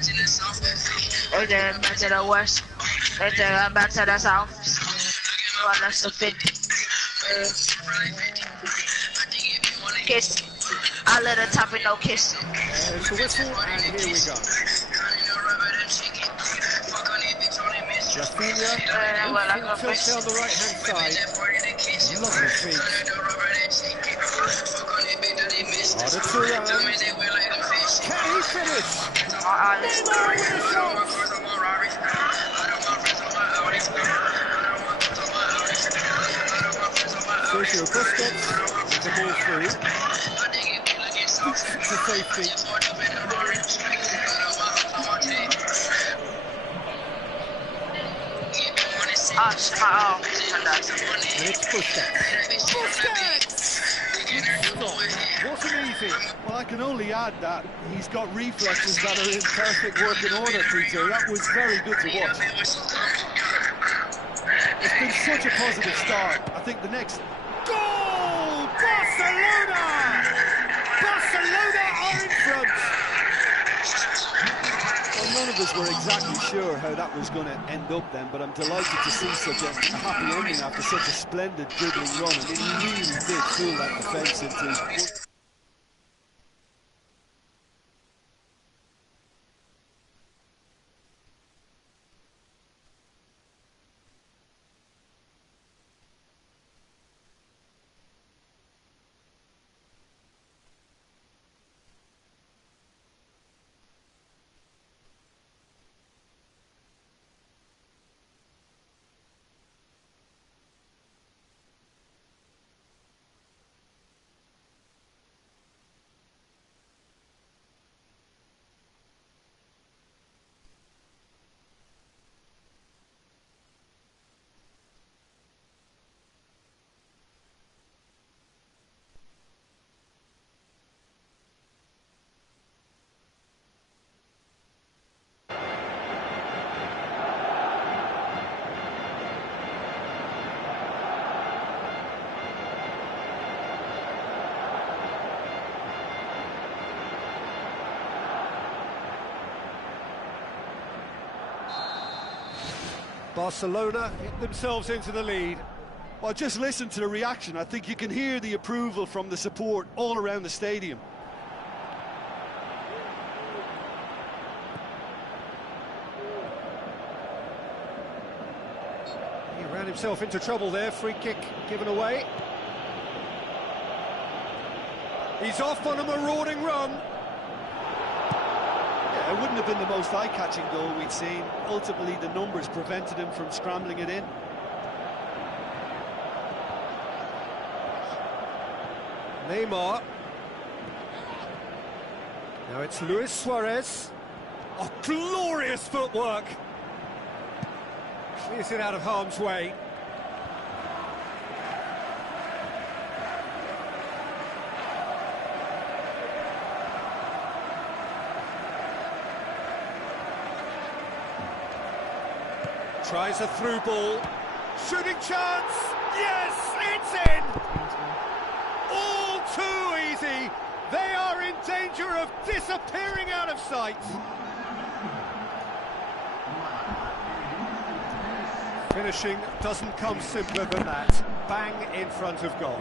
They take it back to the west. They take it back to the south. Oh, that's a 50. Kiss. I let her top it, no kiss. It's a whistle, and here we go. Rafinha, tilts down the right-hand side. Lovely feet. Arda Turan. Can he finish? Neymar with a shot. Sergio Busquets with the ball through. To safety. And it's Busquets. Wasn't easy. Well, I can only add that he's got reflexes that are in perfect working order, Peter. That was very good to watch. It's been such a positive start. I think the next... Goal! Barcelona! Barcelona are in front! Well, none of us were exactly sure how that was going to end up then, but I'm delighted to see such a happy ending after such a splendid dribbling run. I mean, he really did fool that defence into... Barcelona hit themselves into the lead. Well, just listen to the reaction. I think you can hear the approval from the support all around the stadium. He ran himself into trouble there, free kick given away. He's off on a marauding run. It wouldn't have been the most eye-catching goal we'd seen. Ultimately, the numbers prevented him from scrambling it in. Neymar. Now it's Luis Suarez. Oh, glorious footwork. Clears it out of harm's way. Tries a through ball. Shooting chance! Yes, it's in! All too easy. They are in danger of disappearing out of sight. Finishing doesn't come simpler than that. Bang in front of goal.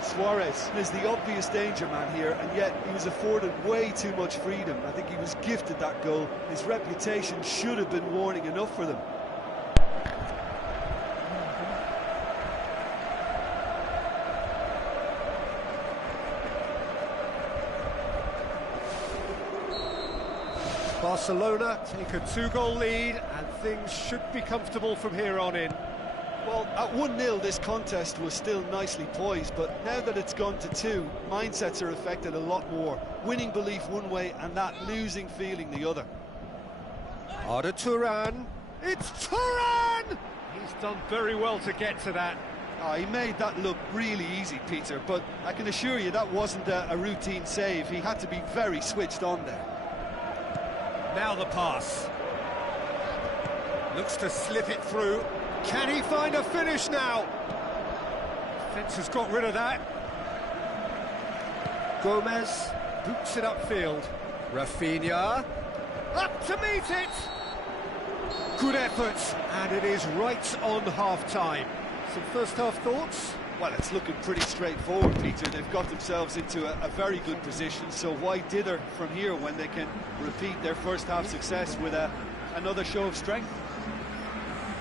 Suarez is the obvious danger man here, and yet he was afforded way too much freedom. I think he was gifted that goal. His reputation should have been warning enough for them. Barcelona take a 2-goal lead, and things should be comfortable from here on in. Well, at 1-0 this contest was still nicely poised, but now that it's gone to 2, mindsets are affected a lot more. Winning belief one way and that losing feeling the other. Arda Turan. It's Turan! He's done very well to get to that. Oh, he made that look really easy, Peter, but I can assure you that wasn't a routine save. He had to be very switched on there. Now the pass. Looks to slip it through. Can he find a finish now? Defence has got rid of that. Gomez boots it upfield. Rafinha. Up to meet it! Good effort, and it is right on half-time. Some first-half thoughts? Well, it's looking pretty straightforward, Peter. They've got themselves into a very good position, so why dither from here when they can repeat their first-half success with another show of strength?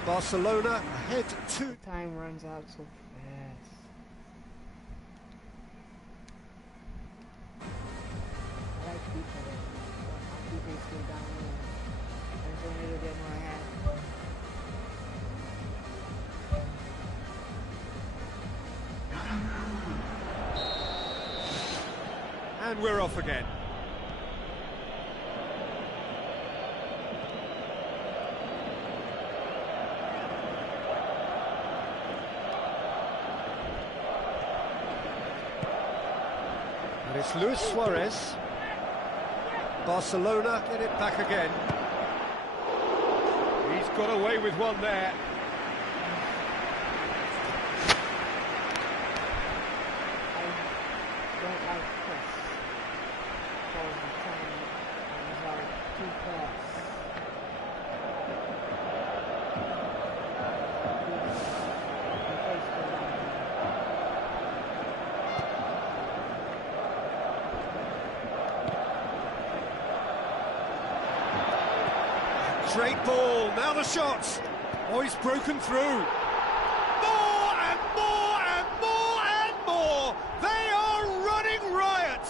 Barcelona ahead 2. Time runs out so fast. I like FIFA though. FIFA is still down there. And so a little bit more ahead. And we're off again. And it's Luis Suarez. Barcelona get it back again. He's got away with one there. I don't like this. Because the time runs out too fast. Great ball, now the shots. Oh, he's broken through. More and more and more and more. They are running riot.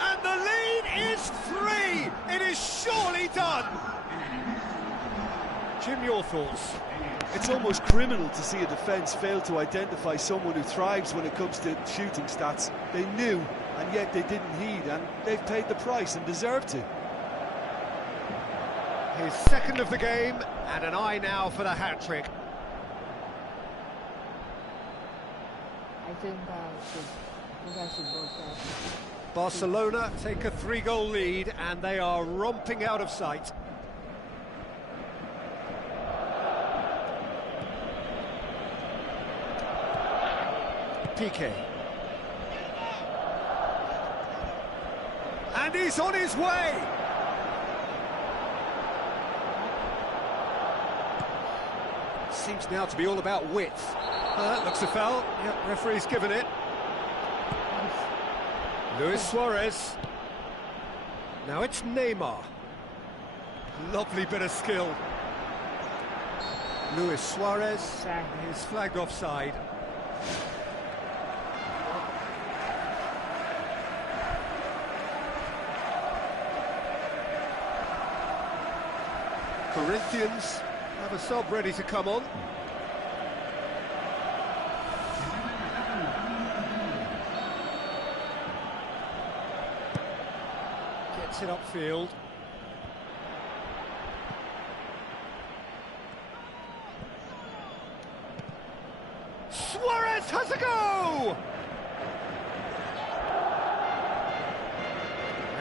And the lead is 3. It is surely done. Jim, your thoughts? It's almost criminal to see a defence fail to identify someone who thrives when it comes to shooting stats. They knew, and yet they didn't heed, and they've paid the price and deserve to. His second of the game, and an eye now for the hat-trick. I think I should broadcast. Barcelona take a 3-goal lead, and they are romping out of sight. Piqué. And he's on his way! Seems now to be all about width. Looks a foul. Yep, referee's given it. Luis Suarez. Now it's Neymar. Lovely bit of skill. Luis Suarez is flagged offside. Corinthians have a sub ready to come on. Gets it upfield. Suarez has a go!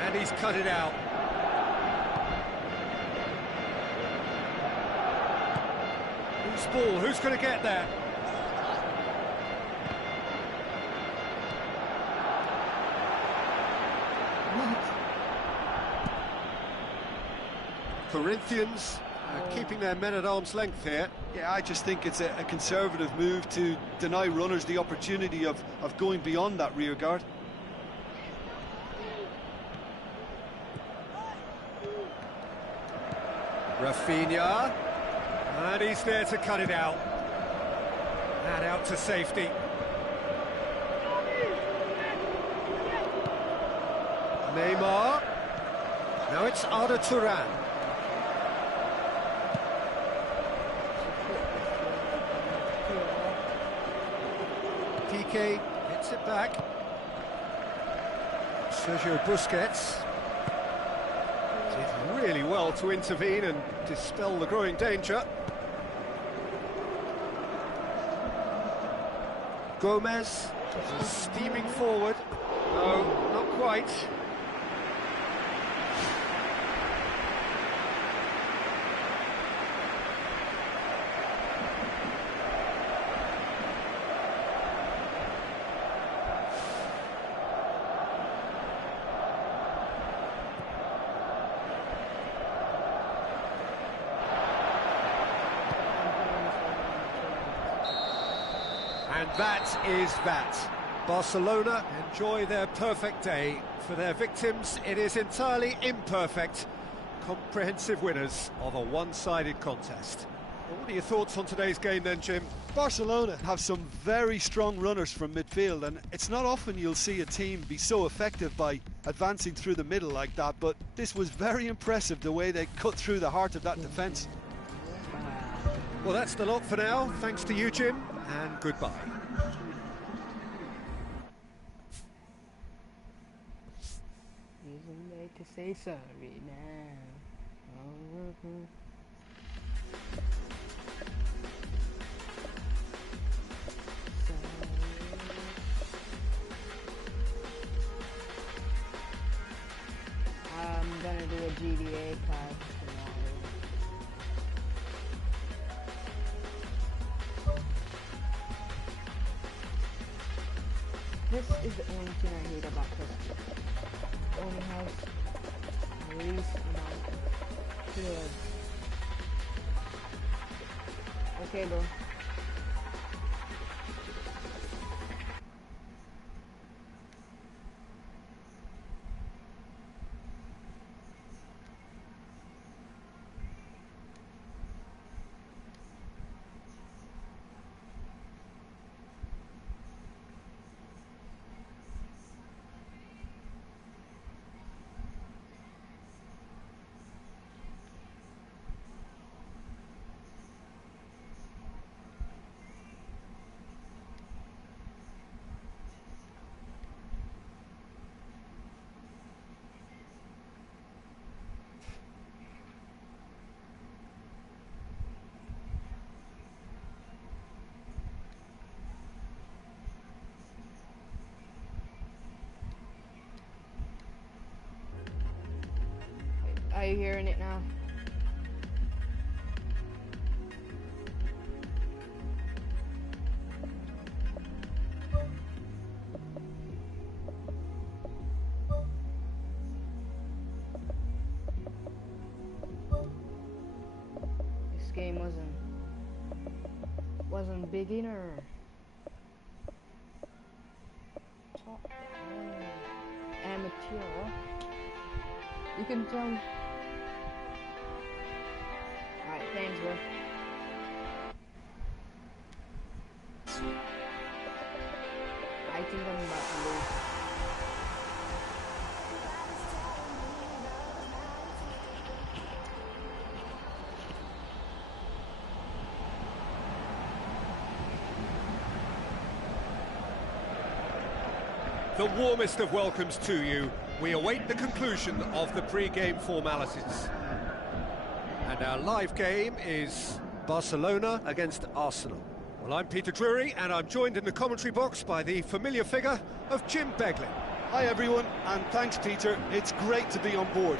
And he's cut it out. Who's ball? Who's going to get there? Corinthians keeping their men at arm's length here. Yeah, I just think it's a conservative move to deny runners the opportunity of going beyond that rear guard. Rafinha, and he's there to cut it out. And out to safety. Neymar. Now it's Arda Turan. Piqué hits it back. Sergio Busquets did really well to intervene and dispel the growing danger. Gomez steaming forward. No, not quite. And that is that. Barcelona enjoy their perfect day. For their victims, it is entirely imperfect. Comprehensive winners of a one-sided contest. Well, what are your thoughts on today's game then, Jim? Barcelona have some very strong runners from midfield, and it's not often you'll see a team be so effective by advancing through the middle like that, but this was very impressive the way they cut through the heart of that defence. Well, that's the lot for now. Thanks to you, Jim, and goodbye. Isn't late to say sorry now. I'm gonna do a GDA card tomorrow. This is the only thing I hate about Christmas. It only has the least amount of kids. Okay, bro. Are you hearing it now? This game wasn't beginner. Amateur. You can tell. Alright, thanks, bro. I think I'm about to lose. The warmest of welcomes to you. We await the conclusion of the pre-game formalities. And our live game is Barcelona against Arsenal. Well, I'm Peter Drury, and I'm joined in the commentary box by the familiar figure of Jim Beglin. Hi everyone, and thanks Peter, it's great to be on board.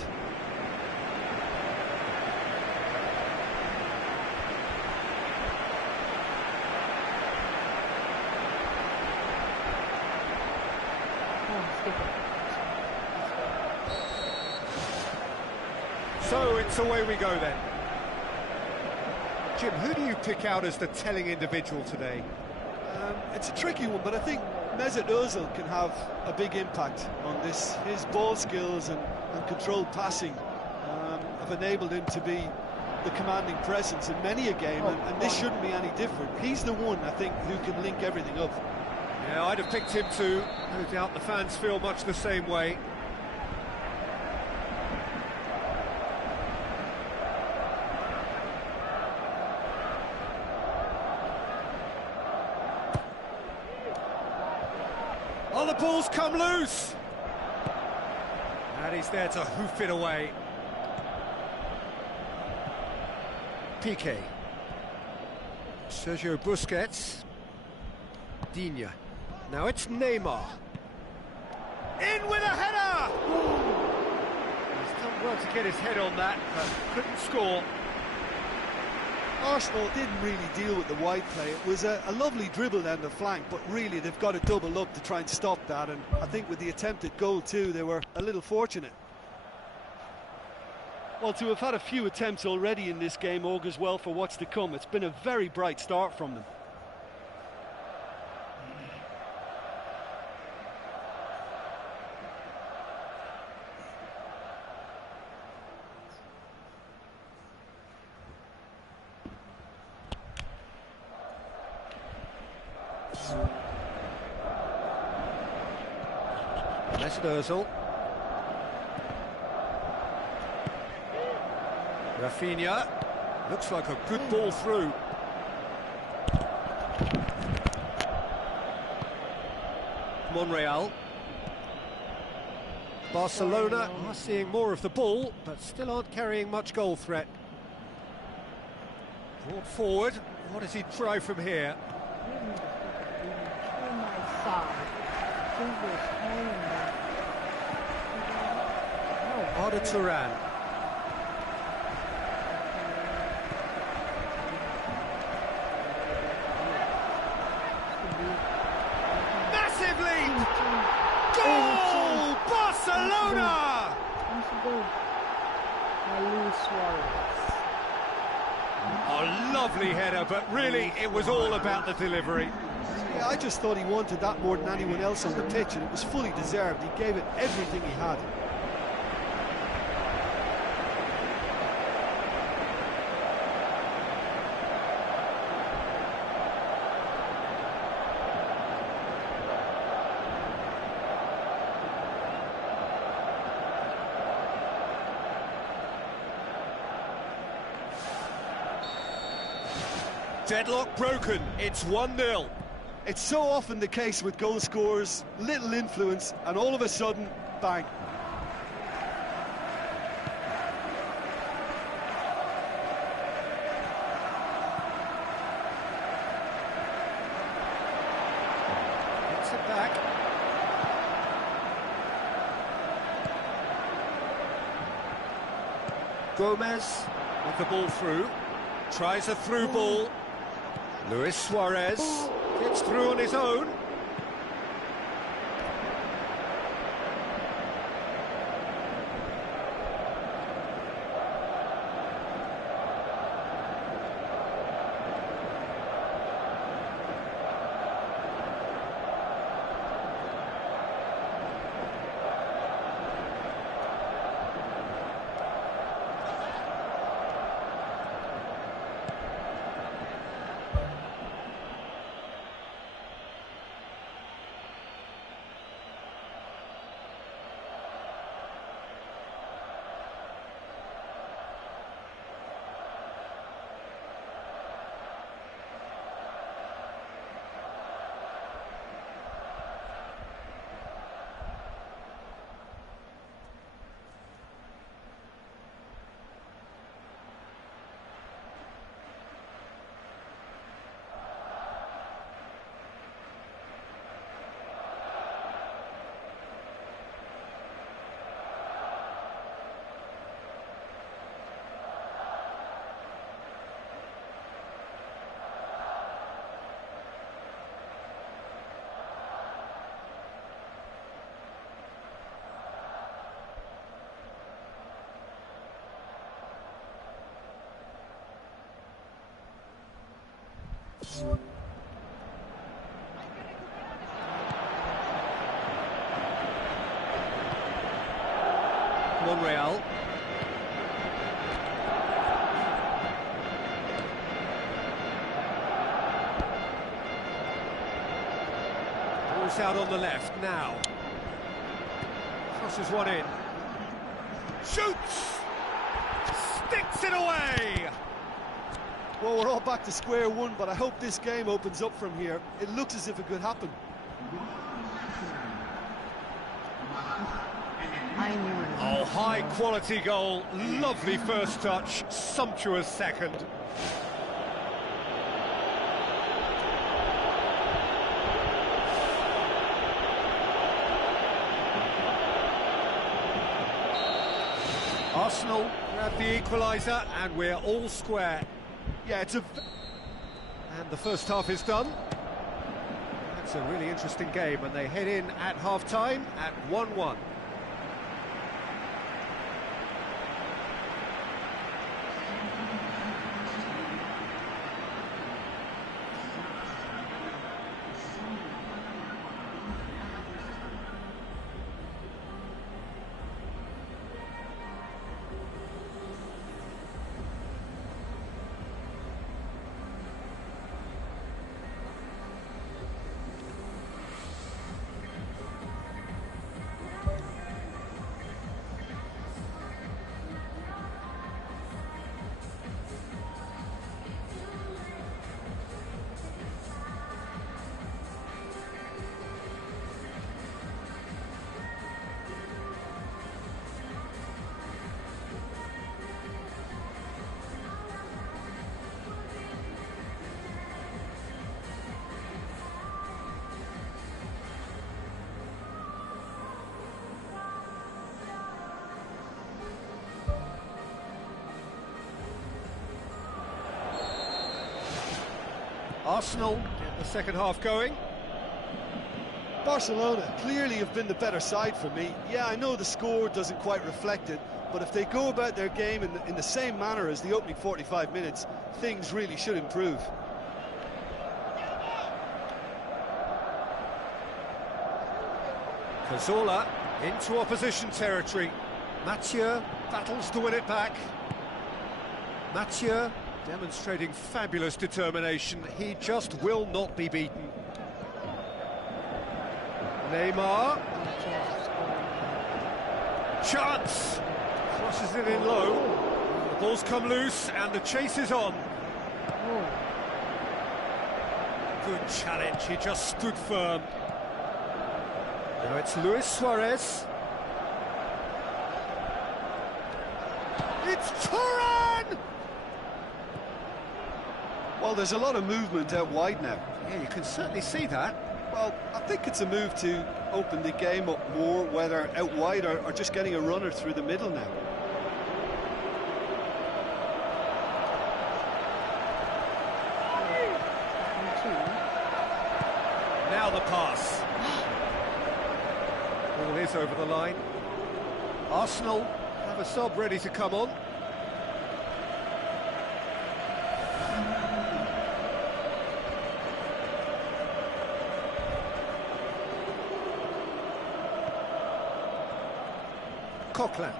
So it's away we go then. Jim, who do you pick out as the telling individual today? It's a tricky one, but I think Mesut Ozil can have a big impact on this. His ball skills and controlled passing have enabled him to be the commanding presence in many a game, and this shouldn't be any different. He's the one, I think, who can link everything up. Yeah, I'd have picked him too. No doubt the fans feel much the same way. Oh, the ball's come loose! And he's there to hoof it away. Piqué. Sergio Busquets. Digne. Now it's Neymar. In with a header! He's done well to get his head on that, but couldn't score. Arsenal didn't really deal with the wide play. It was a lovely dribble down the flank, but really they've got to double up to try and stop that, and I think with the attempted goal too, they were a little fortunate. Well, to have had a few attempts already in this game augurs well for what's to come. It's been a very bright start from them. Mesut Ozil. Rafinha. Looks like a good ball through. Monreal. Barcelona are seeing more of the ball, but still aren't carrying much goal threat. Brought forward. What does he try from here? Arda Turan. Massive lead! Goal! Barcelona! A lovely header, but really it was all about the delivery. Yeah, I just thought he wanted that more than anyone else on the pitch, and it was fully deserved. He gave it everything he had. Deadlock broken, it's 1-0. It's so often the case with goal scorers, little influence, and all of a sudden, bang. Gets it back. Gomez with the ball through. Tries a through ball. Luis Suarez gets through on his own. Monreal. Ball's out on the left now. Crosses one in. Shoots! Sticks it away! Well, we're all back to square one, but I hope this game opens up from here. It looks as if it could happen. Oh, high quality goal, lovely first touch, sumptuous second. Arsenal grab the equaliser and we're all square. Yeah, it's a... And the first half is done. That's a really interesting game, and they head in at half-time at 1-1. Arsenal get the second half going. Barcelona clearly have been the better side for me. Yeah, I know the score doesn't quite reflect it, but if they go about their game in the same manner as the opening 45 minutes, things really should improve. Cazorla into opposition territory. Mathieu battles to win it back. Mathieu demonstrating fabulous determination. He just will not be beaten. Neymar. Chance. Crosses it in low. The ball's come loose and the chase is on. Good challenge, he just stood firm. Now it's Luis Suarez. It's Turan! Well, there's a lot of movement out wide now. Yeah, you can certainly see that. Well, I think it's a move to open the game up more, whether out wide or just getting a runner through the middle now. Now the pass. Ball is over the line. Arsenal have a sub ready to come on. Coquelin.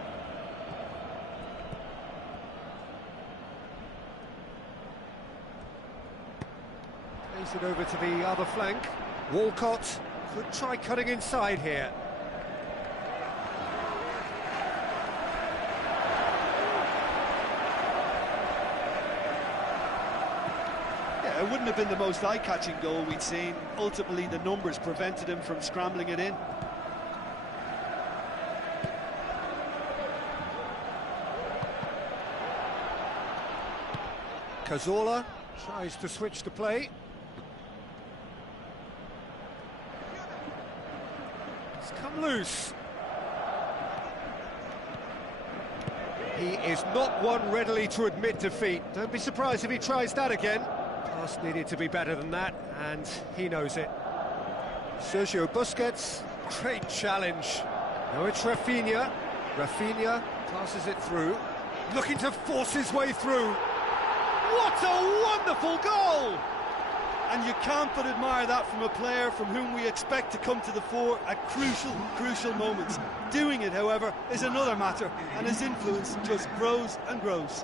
Plays it over to the other flank. Walcott could try cutting inside here. Yeah, it wouldn't have been the most eye-catching goal we'd seen. Ultimately, the numbers prevented him from scrambling it in. Cazorla tries to switch the play. It's come loose. He is not one readily to admit defeat. Don't be surprised if he tries that again. Pass needed to be better than that, and he knows it. Sergio Busquets, great challenge. Now it's Rafinha. Rafinha passes it through, looking to force his way through. What a wonderful goal! And you can't but admire that from a player from whom we expect to come to the fore at crucial moments. Doing it, however, is another matter, and his influence just grows and grows.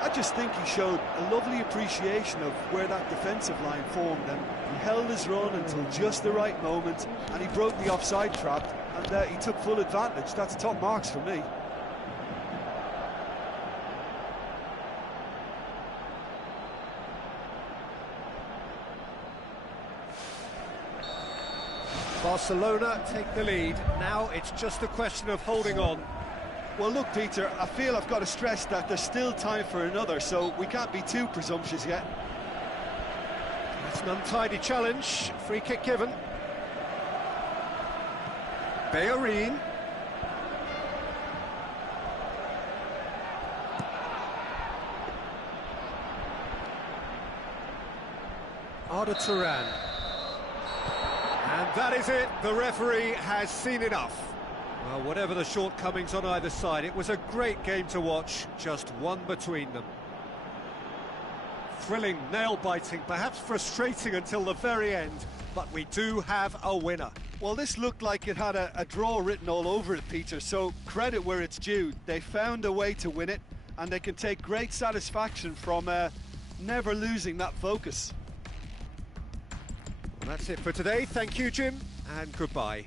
I just think he showed a lovely appreciation of where that defensive line formed, and he held his run until just the right moment, and he broke the offside trap, and he took full advantage. That's top marks for me. Barcelona take the lead. Now it's just a question of holding on. Well, look, Peter, I feel I've got to stress that there's still time for another, so we can't be too presumptuous yet. That's an untidy challenge. Free kick given. Bellerin. Arda Turan. And that is it. The referee has seen enough. Well, whatever the shortcomings on either side, it was a great game to watch, just one between them. Thrilling, nail-biting, perhaps frustrating until the very end, but we do have a winner. Well, this looked like it had a draw written all over it, Peter, so credit where it's due. They found a way to win it, and they can take great satisfaction from never losing that focus. Well, that's it for today. Thank you, Jim, and goodbye.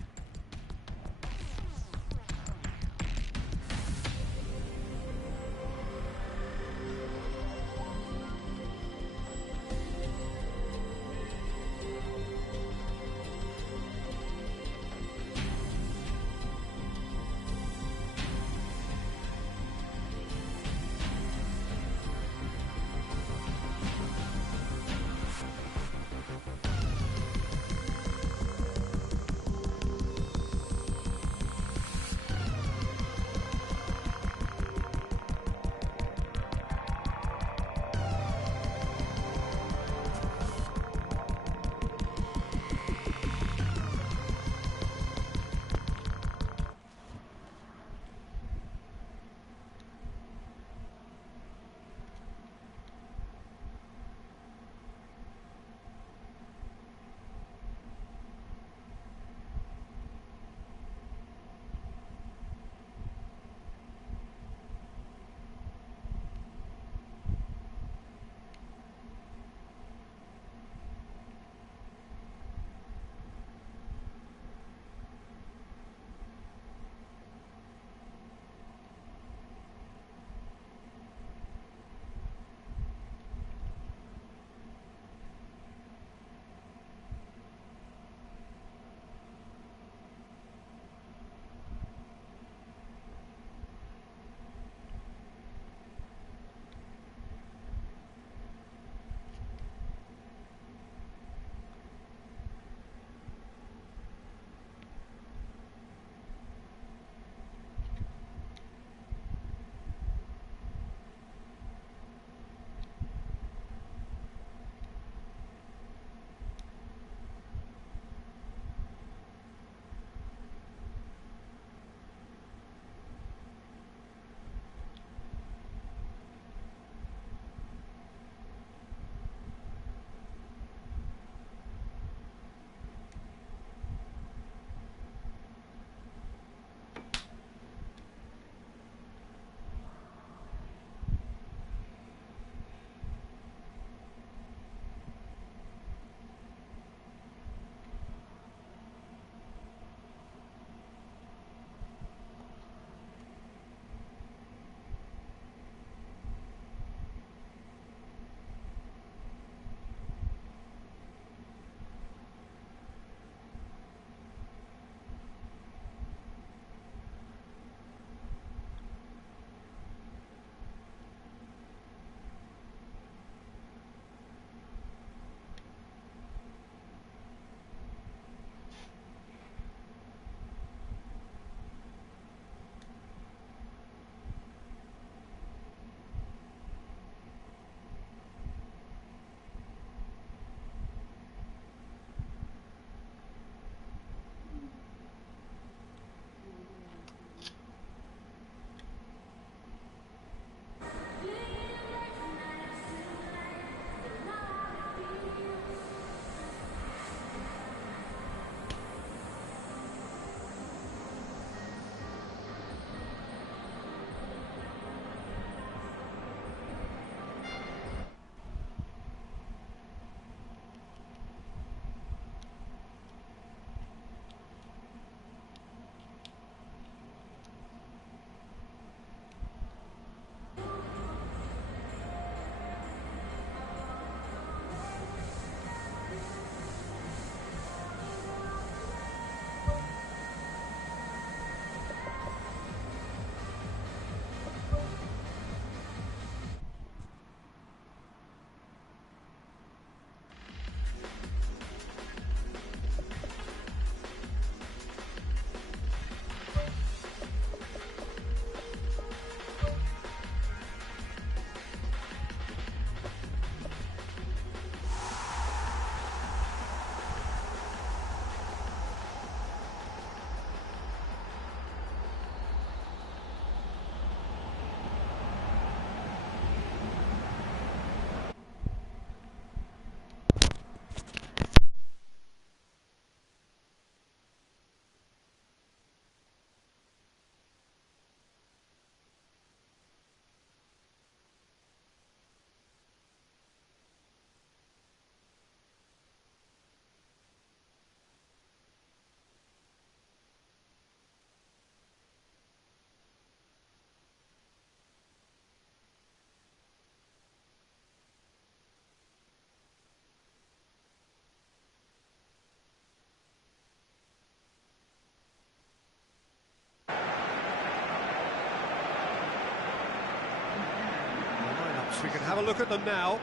We can have a look at them now.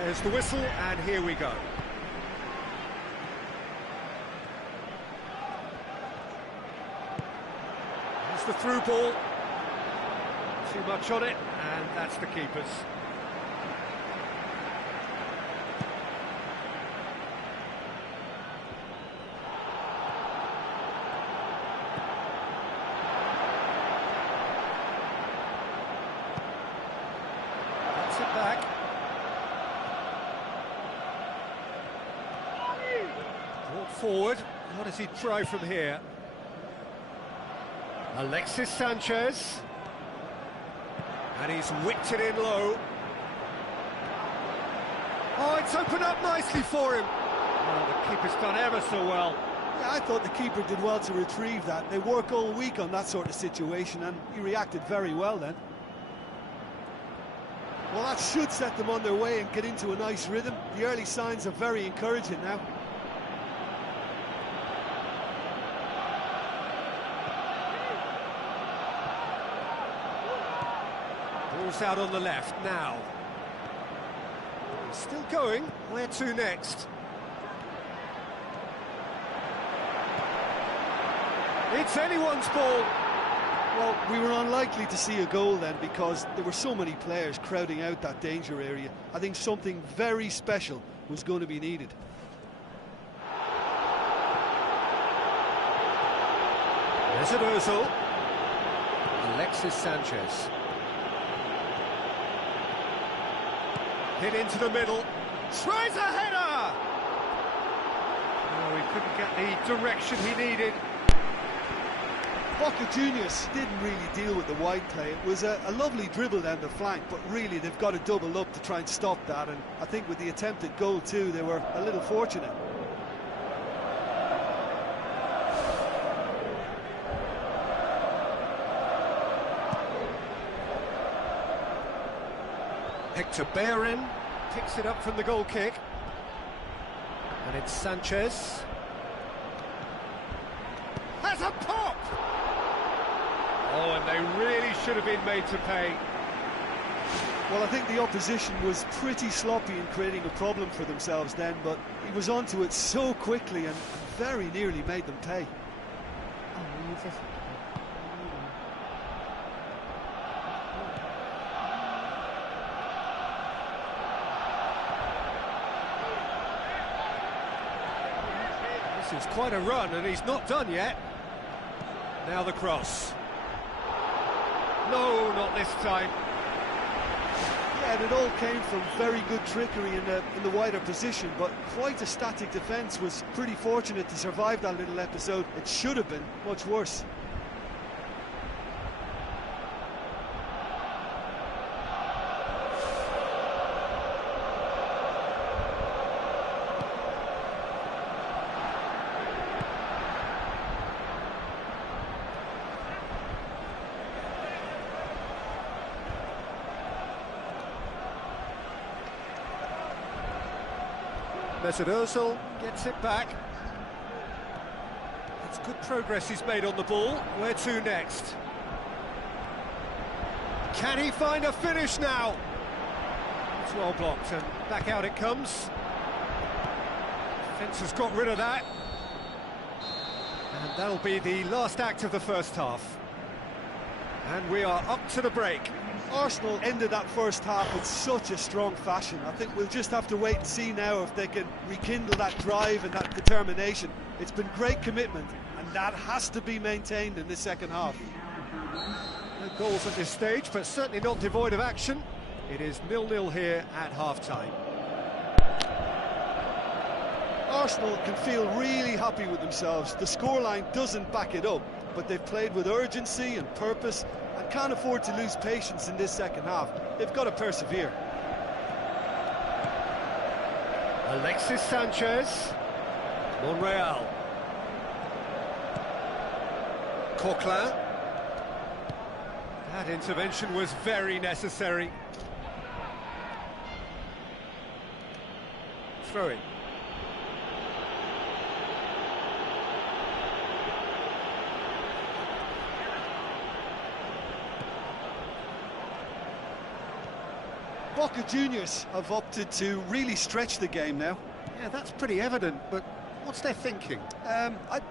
There's the whistle, and here we go. There's the through ball. Too much on it, and that's the keeper's. Gets it back. Brought forward. What does he try from here? Alexis Sanchez. And he's whipped it in low. Oh, it's opened up nicely for him. Oh, the keeper's done ever so well. Yeah, I thought the keeper did well to retrieve that. They work all week on that sort of situation, and he reacted very well then. Well, that should set them on their way and get into a nice rhythm. The early signs are very encouraging now. Ball's out on the left now. He's still going. Where to next? It's anyone's ball. Well, we were unlikely to see a goal then because there were so many players crowding out that danger area. I think something very special was going to be needed. Mesut Ozil. Alexis Sanchez. Hit into the middle. Tries a header! Oh, he couldn't get the direction he needed. Boca Juniors didn't really deal with the wide play. It was a lovely dribble down the flank, but really they've got to double up to try and stop that, and I think with the attempted goal too, they were a little fortunate. Hector Bellerin picks it up from the goal kick. And it's Sanchez. Has a pop! Oh, and they really should have been made to pay. Well, I think the opposition was pretty sloppy in creating a problem for themselves then, but he was onto it so quickly and very nearly made them pay. This is quite a run, and he's not done yet. Now the cross. No, not this time. Yeah, and it all came from very good trickery in the wider position, but quite a static defence. Was pretty fortunate to survive that little episode. It should have been much worse. Mesut Ozil gets it back. It's good progress he's made on the ball. Where to next? Can he find a finish now? It's well blocked, and back out it comes. Defence has got rid of that. And that'll be the last act of the first half. And we are up to the break. Arsenal ended that first half in such a strong fashion. I think we'll just have to wait and see now if they can rekindle that drive and that determination. It's been great commitment, and that has to be maintained in this second half. No goals at this stage, but certainly not devoid of action. It is 0-0 here at half-time. Arsenal can feel really happy with themselves. The scoreline doesn't back it up, but they've played with urgency and purpose and can't afford to lose patience in this second half. They've got to persevere. Alexis Sanchez. Monreal. Coquelin. That intervention was very necessary. Throw in. Boca Juniors have opted to really stretch the game now. Yeah, that's pretty evident, but what's their thinking?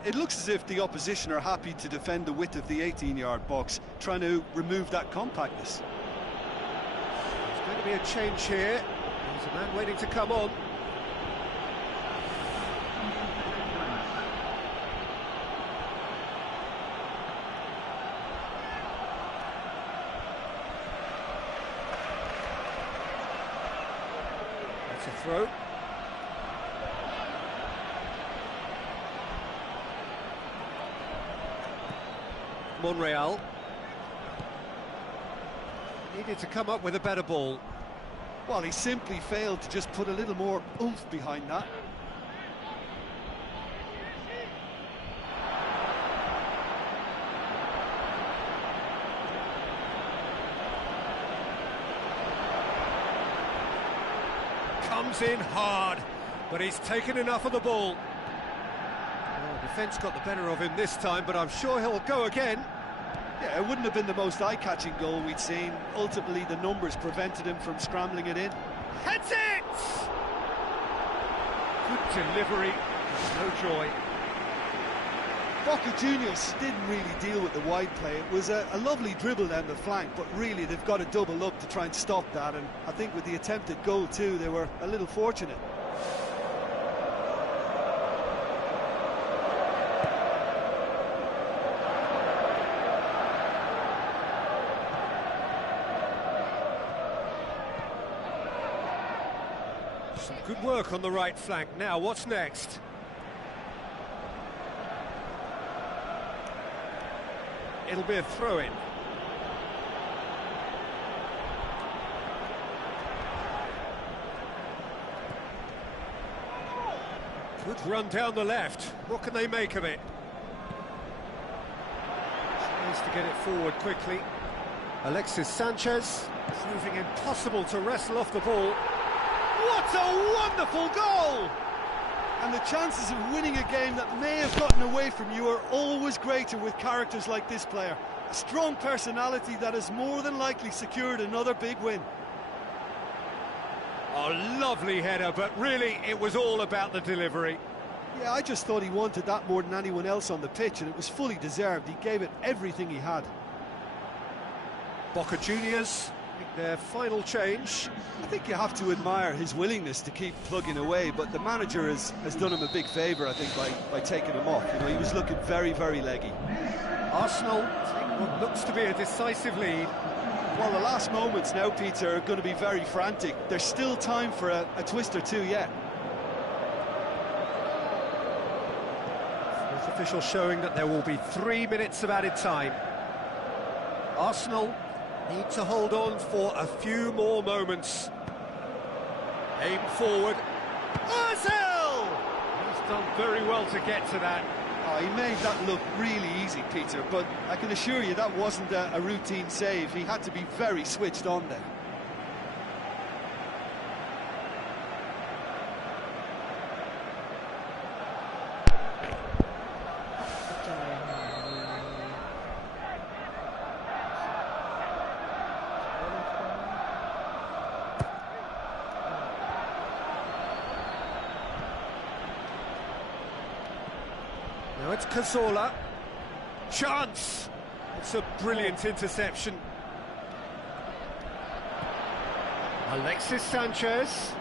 It looks as if the opposition are happy to defend the width of the 18-yard box, trying to remove that compactness. There's going to be a change here. There's a man waiting to come on. That's a throw. Monreal needed to come up with a better ball. Well, he simply failed to just put a little more oomph behind that. Comes in hard, but he's taken enough of the ball. Well, defence got the better of him this time, but I'm sure he'll go again. Yeah, it wouldn't have been the most eye-catching goal we'd seen. Ultimately, the numbers prevented him from scrambling it in. Heads it! Good delivery, no joy. Boca Juniors didn't really deal with the wide play. It was a lovely dribble down the flank, but really they've got to double up to try and stop that, and I think with the attempted goal too, they were a little fortunate. Some good work on the right flank. Now, what's next? It'll be a throw-in. Good run down the left. What can they make of it? Tries to get it forward quickly. Alexis Sanchez, proving impossible to wrestle off the ball. What a wonderful goal! And the chances of winning a game that may have gotten away from you are always greater with characters like this player. A strong personality that has more than likely secured another big win. A lovely header, but really it was all about the delivery. Yeah, I just thought he wanted that more than anyone else on the pitch, and it was fully deserved. He gave it everything he had. Boca Juniors make their final change. I think you have to admire his willingness to keep plugging away, but the manager has done him a big favour, I think, by taking him off. You know, he was looking very, very leggy. Arsenal take what looks to be a decisive lead. Well, the last moments now, Peter, are going to be very frantic. There's still time for a twist or two yet. This official showing that there will be 3 minutes of added time. Arsenal need to hold on for a few more moments. Aim forward. Ozil! He's done very well to get to that. Oh, he made that look really easy, Peter, but I can assure you that wasn't a routine save. He had to be very switched on there. Now it's Cazorla. Chance! It's a brilliant interception. Alexis Sanchez.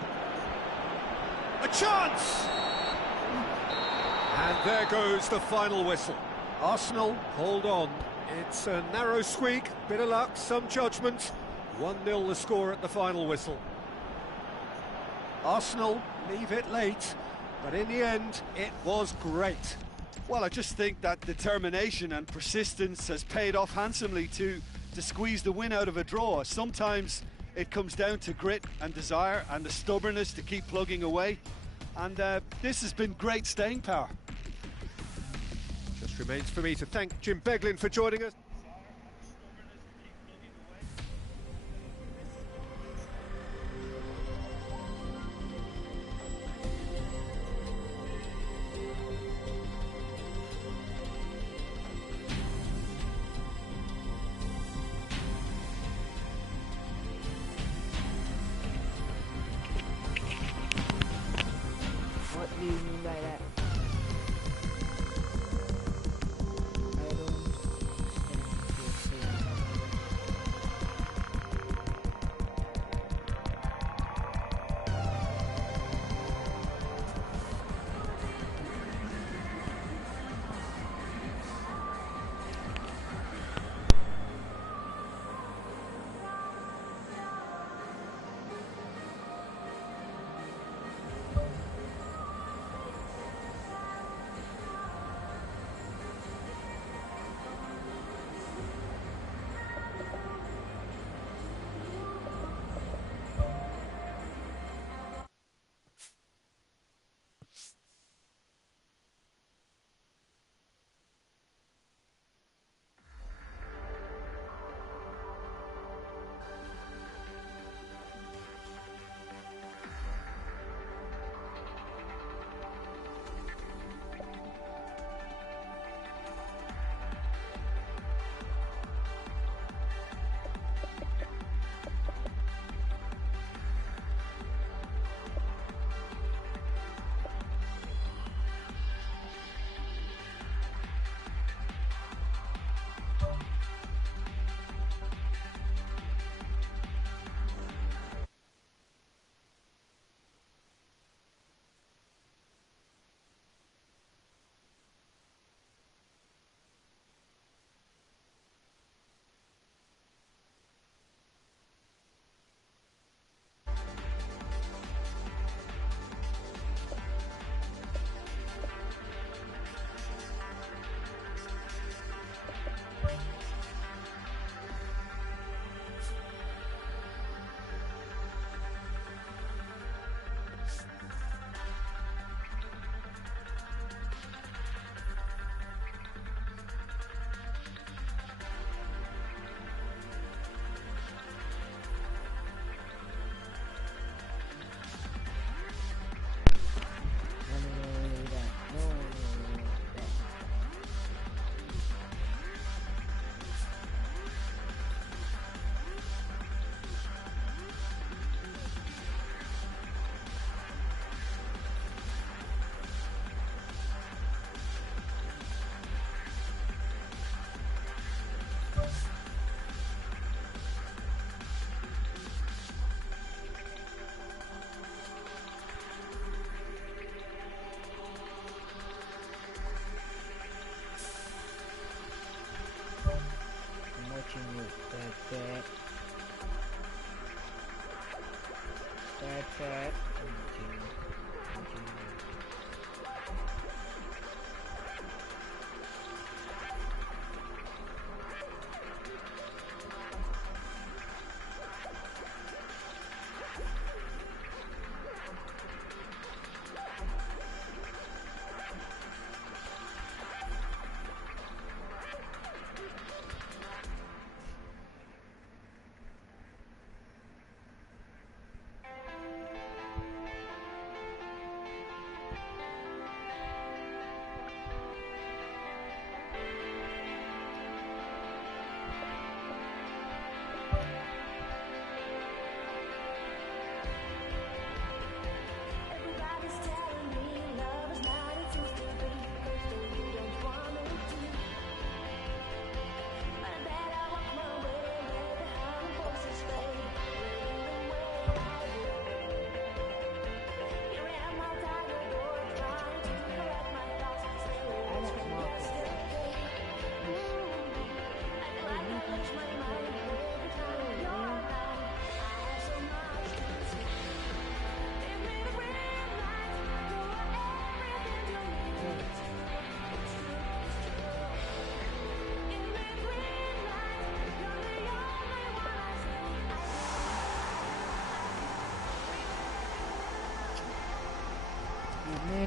A chance! And there goes the final whistle. Arsenal, hold on. It's a narrow squeak, bit of luck, some judgment. 1-0 the score at the final whistle. Arsenal leave it late, but in the end, it was great. Well, I just think that determination and persistence has paid off handsomely to squeeze the win out of a draw. Sometimes it comes down to grit and desire and the stubbornness to keep plugging away. And this has been great staying power. Just remains for me to thank Jim Beglin for joining us. What do you mean by that? I don't understand what you're saying. That.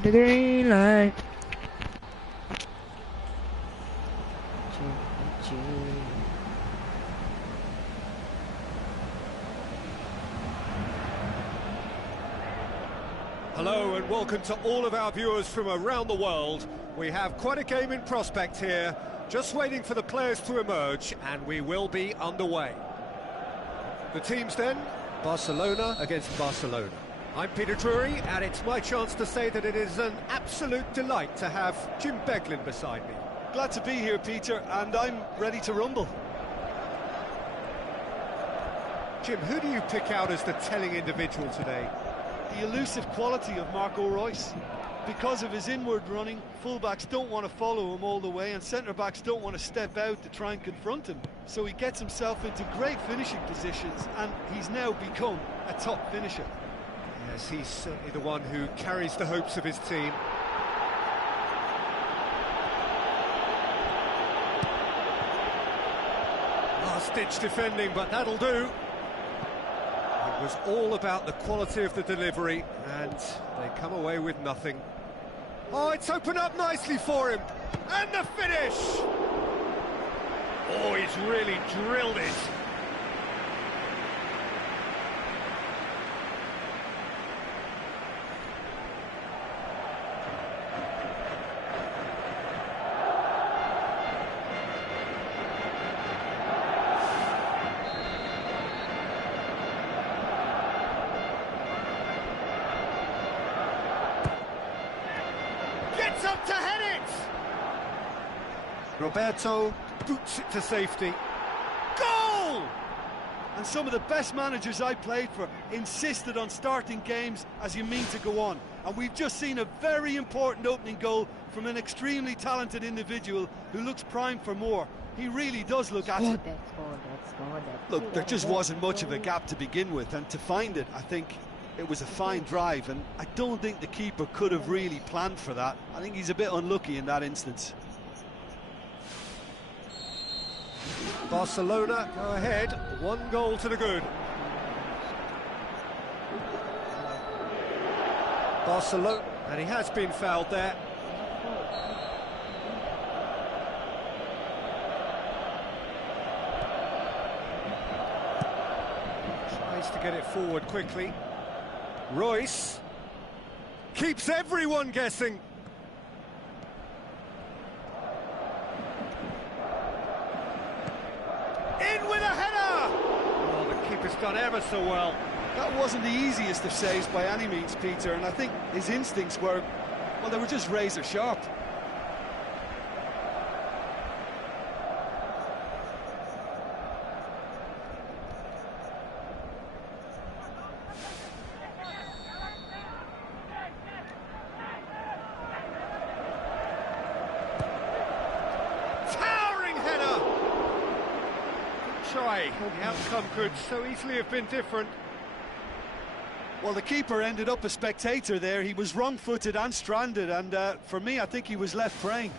me the green light. Hello and welcome to all of our viewers from around the world. We have quite a game in prospect here, just waiting for the players to emerge, and we will be underway. The teams then, Barcelona against Barcelona. I'm Peter Drury, and it's my chance to say that it is an absolute delight to have Jim Beglin beside me. Glad to be here, Peter, and I'm ready to rumble. Jim, who do you pick out as the telling individual today? The elusive quality of Marco Reus. Because of his inward running, fullbacks don't want to follow him all the way, and centre-backs don't want to step out to try and confront him. So he gets himself into great finishing positions, and he's now become a top finisher. Yes, he's certainly the one who carries the hopes of his team. Last-ditch defending, but that'll do. It was all about the quality of the delivery, and they come away with nothing. Oh, it's opened up nicely for him, and the finish! Oh, he's really drilled it. Gets up to head it! Roberto boots it to safety. Goal! And some of the best managers I played for insisted on starting games as you mean to go on. And we've just seen a very important opening goal from an extremely talented individual who looks primed for more. He really does look at it. Look, there just wasn't much of a gap to begin with, and to find it, I think it was a fine drive, and I don't think the keeper could have really planned for that. I think he's a bit unlucky in that instance. Barcelona go ahead, 1 goal to the good. Barcelona, and he has been fouled there. Tries to get it forward quickly. Reus keeps everyone guessing. In with a header! Oh, the keeper's done ever so well. That wasn't the easiest of saves by any means, Peter, and I think his instincts were, well, they were just razor sharp. Try. The outcome could so easily have been different. Well, the keeper ended up a spectator there. He was wrong-footed and stranded, and for me, I think he was left praying.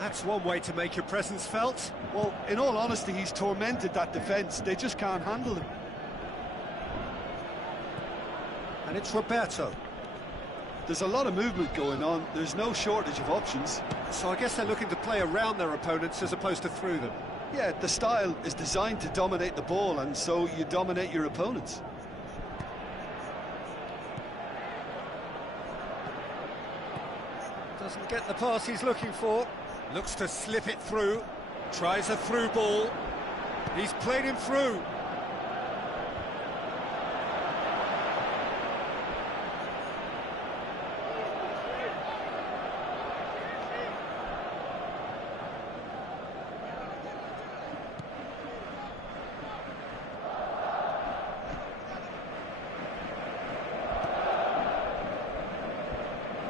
That's one way to make your presence felt. Well, in all honesty, he's tormented that defence. They just can't handle him. And it's Roberto. There's a lot of movement going on. There's no shortage of options. So I guess they're looking to play around their opponents as opposed to through them. Yeah, the style is designed to dominate the ball, and so you dominate your opponents. Doesn't get the pass he's looking for. Looks to slip it through. Tries a through ball. He's played him through.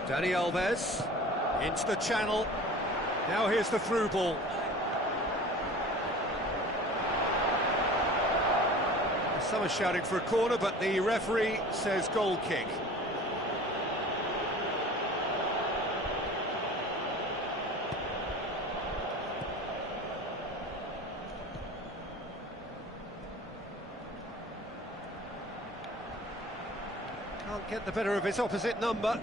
Dani Alves into the channel. Now here's the through ball. Some are shouting for a corner, but the referee says goal kick. Can't get the better of his opposite number.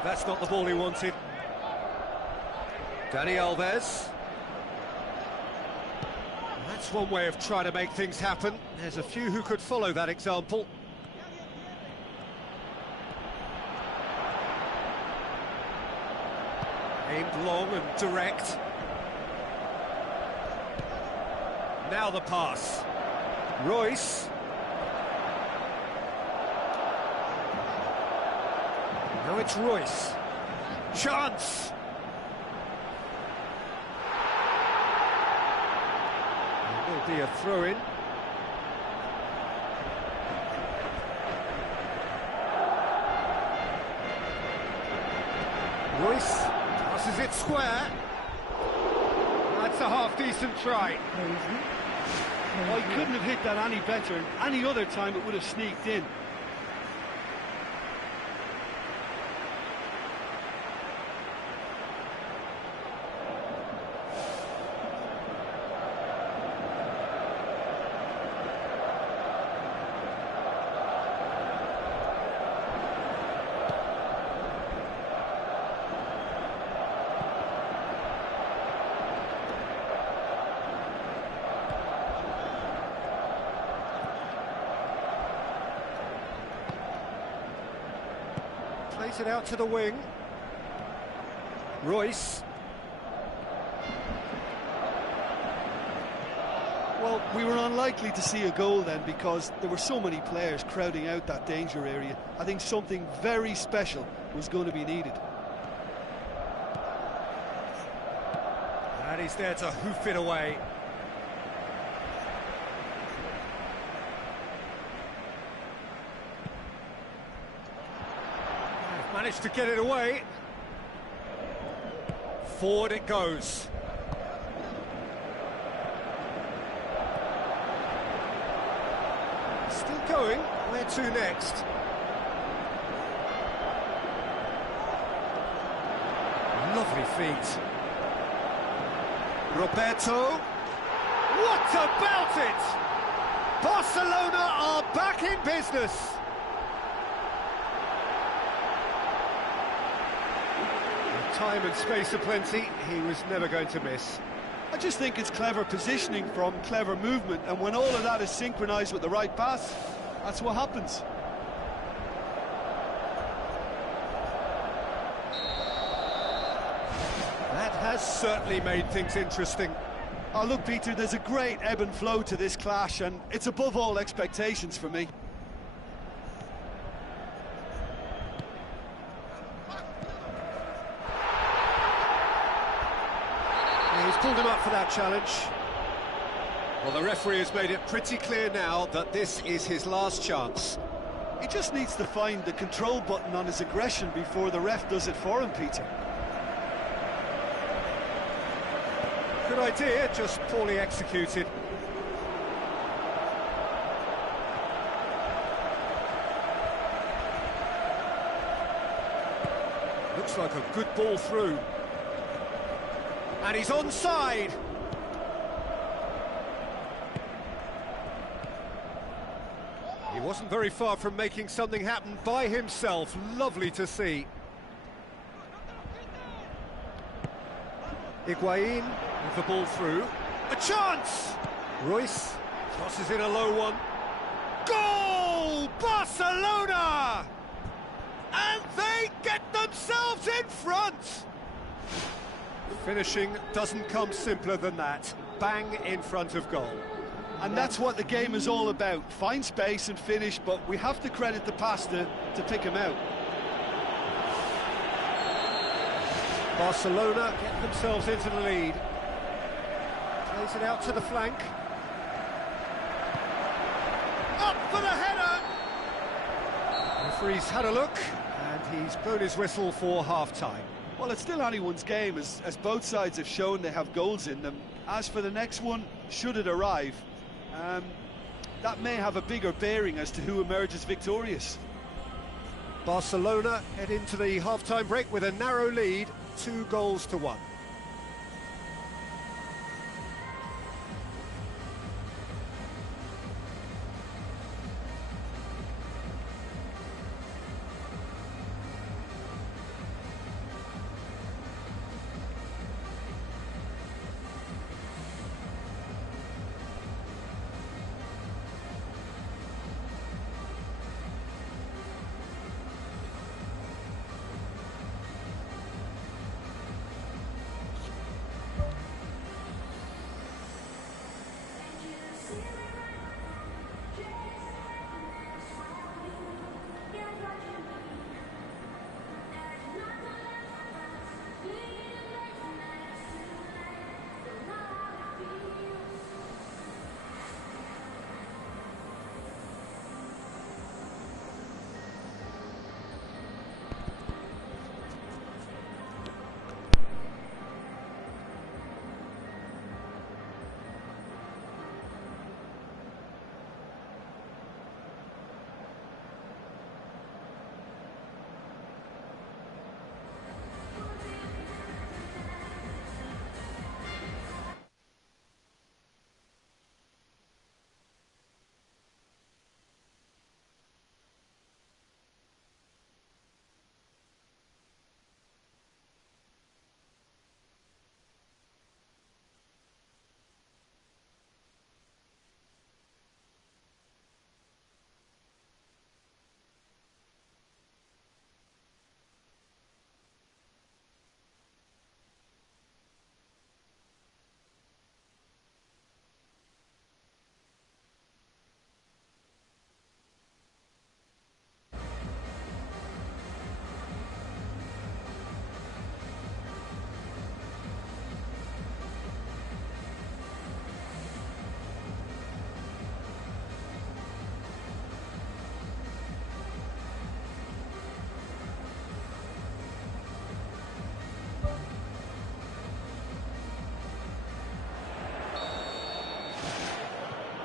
No, that's not the ball he wanted. Dani Alves. That's one way of trying to make things happen. There's a few who could follow that example. Aimed long and direct. Now the pass. Royce. Now it's Royce. Chance! It will be a throw-in. Royce passes it square. That's a half-decent try. Well, he couldn't have hit that any better. Any other time it would have sneaked in. Plays it out to the wing. Royce. Well, we were unlikely to see a goal then because there were so many players crowding out that danger area. I think something very special was going to be needed. And he's there to hoof it away. Managed to get it away. Forward it goes. Still going. Where to next? Lovely feet. Roberto. What about it? Barcelona are back in business. Time and space aplenty, he was never going to miss. I just think it's clever positioning from clever movement, and when all of that is synchronised with the right pass, that's what happens. That has certainly made things interesting. Oh, look, Peter, there's a great ebb and flow to this clash, and it's above all expectations for me. He's pulled him up for that challenge. Well, the referee has made it pretty clear now that this is his last chance. He just needs to find the control button on his aggression before the ref does it for him, Peter. Good idea, just poorly executed. Looks like a good ball through. And he's onside. He wasn't very far from making something happen by himself. Lovely to see. Higuain with the ball through. A chance! Royce tosses in a low one. Goal! Barcelona! And they get themselves in front! Finishing doesn't come simpler than that. Bang in front of goal. And that's what the game is all about. Find space and finish, but we have to credit the pass to pick him out. Barcelona get themselves into the lead. Plays it out to the flank. Up for the header! The referee's had a look, and he's blown his whistle for half-time. Well, it's still anyone's game, as both sides have shown they have goals in them. As for the next one, should it arrive, that may have a bigger bearing as to who emerges victorious. Barcelona head into the half-time break with a narrow lead, 2-1.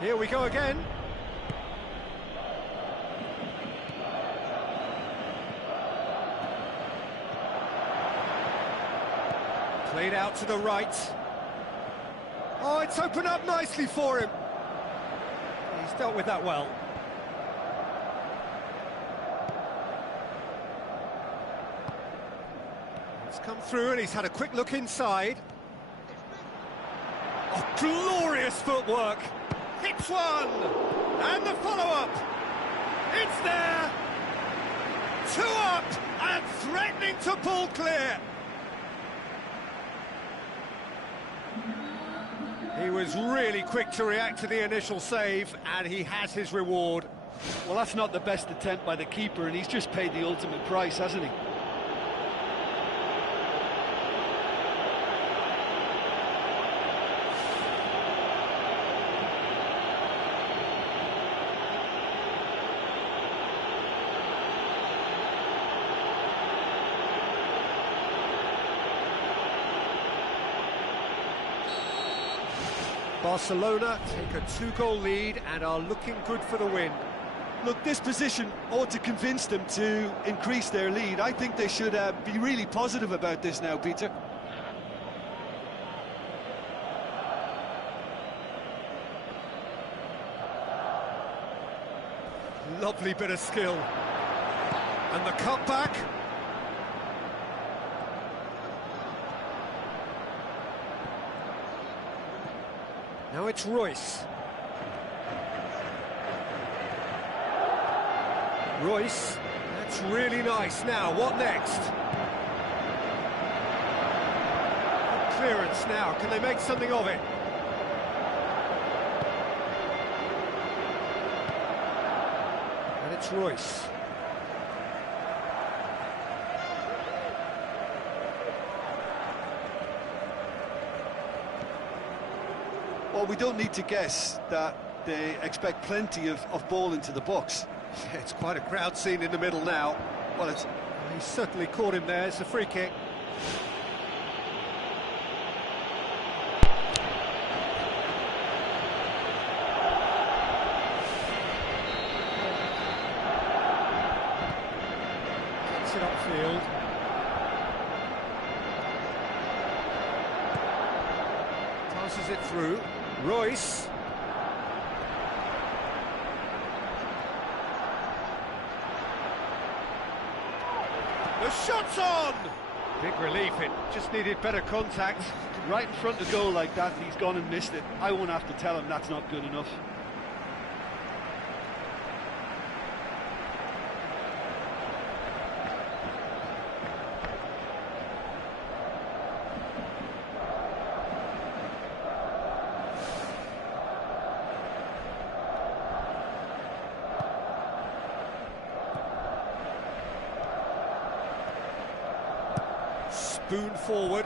Here we go again. Played out to the right. Oh, it's opened up nicely for him. He's dealt with that well. It's come through and he's had a quick look inside. Oh, glorious footwork. Hits one. And the follow-up. It's there. 2 up and threatening to pull clear. He was really quick to react to the initial save, and he has his reward. Well, that's not the best attempt by the keeper, and he's just paid the ultimate price, hasn't he? Barcelona take a 2-goal lead and are looking good for the win. Look, this position ought to convince them to increase their lead. I think they should be really positive about this now, Peter. Lovely bit of skill. And the cutback. Now it's Royce. Royce, that's really nice. Now, what next? Good clearance now. Can they make something of it? And it's Royce. Well, we don't need to guess that they expect plenty of ball into the box. Yeah, it's quite a crowd scene in the middle now. Well, he certainly caught him there. It's a free kick. Gets it upfield. Passes it through. Royce. The shot's on! Big relief, it just needed better contact. Right in front of goal like that, he's gone and missed it. I won't have to tell him that's not good enough. Spoon forward.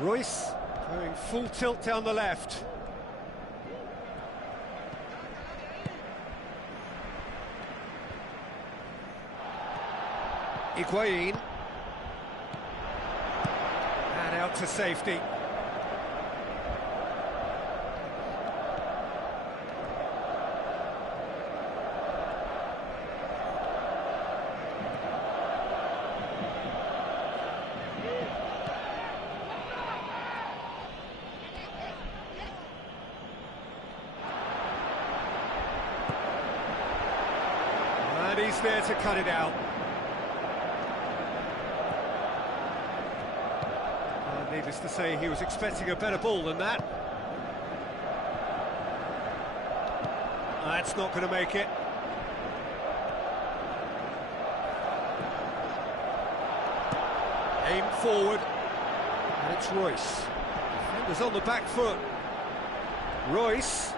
Royce going full tilt down the left. Higuain. And out to safety. And he's there to cut it out. Needless to say, he was expecting a better ball than that. That's not going to make it. Aimed forward. And it's Royce. Defenders on the back foot. Royce.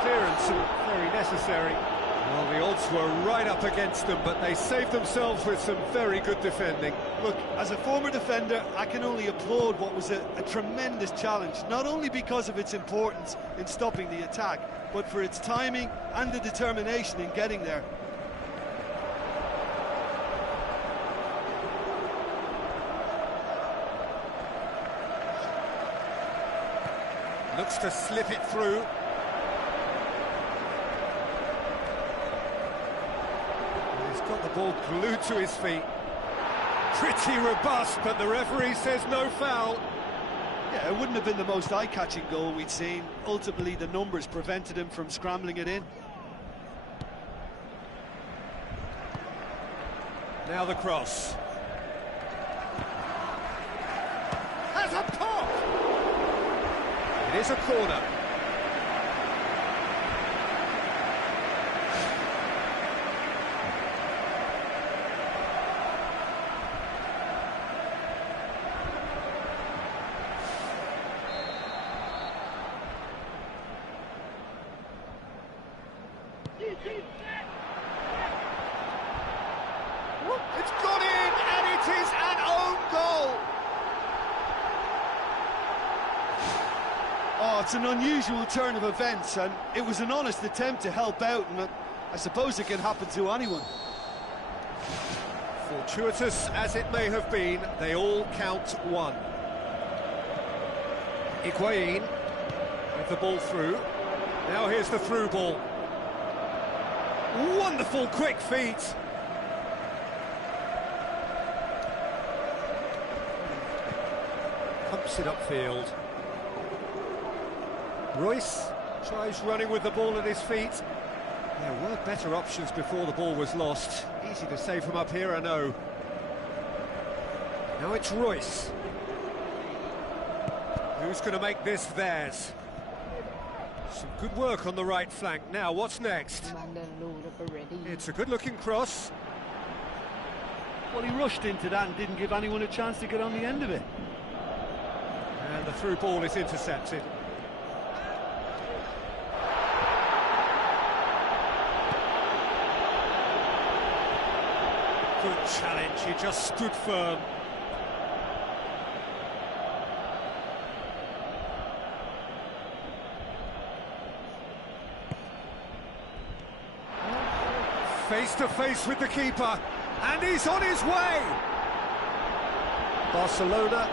Clearance, very necessary. Well, the odds were right up against them, but they saved themselves with some very good defending. Look, as a former defender, I can only applaud what was a tremendous challenge, not only because of its importance in stopping the attack, but for its timing and the determination in getting there. Looks to slip it through. He's got the ball glued to his feet. Pretty robust, but the referee says no foul. Yeah, it wouldn't have been the most eye-catching goal we'd seen. Ultimately, the numbers prevented him from scrambling it in. Now the cross. Has a pop! It is a corner. It's gone in, and it is an own goal. Oh, it's an unusual turn of events, and it was an honest attempt to help out, and I suppose it can happen to anyone. Fortuitous as it may have been, they all count one. Higuain with the ball through. Now here's the through ball. Wonderful quick feet. Pumps it upfield. Royce tries running with the ball at his feet. There were better options before the ball was lost. Easy to say from up here, I know. Now it's Royce. Who's going to make this theirs? Some good work on the right flank. Now, what's next? It's a good-looking cross. Well, he rushed into that and didn't give anyone a chance to get on the end of it. And the through ball is intercepted. Good challenge, he just stood firm. Face to face with the keeper, and he's on his way. Barcelona.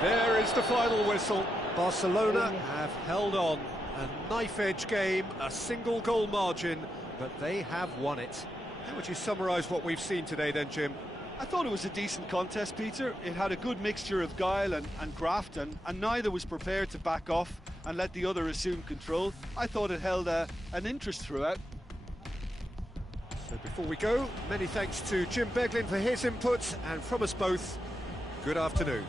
There is the final whistle. Barcelona have held on. A knife-edge game, a single goal margin, but they have won it. How would you summarise what we've seen today then, Jim? I thought it was a decent contest, Peter. It had a good mixture of guile and graft, and neither was prepared to back off and let the other assume control. I thought it held an interest throughout. So before we go, many thanks to Jim Beglin for his input, and from us both, good afternoon.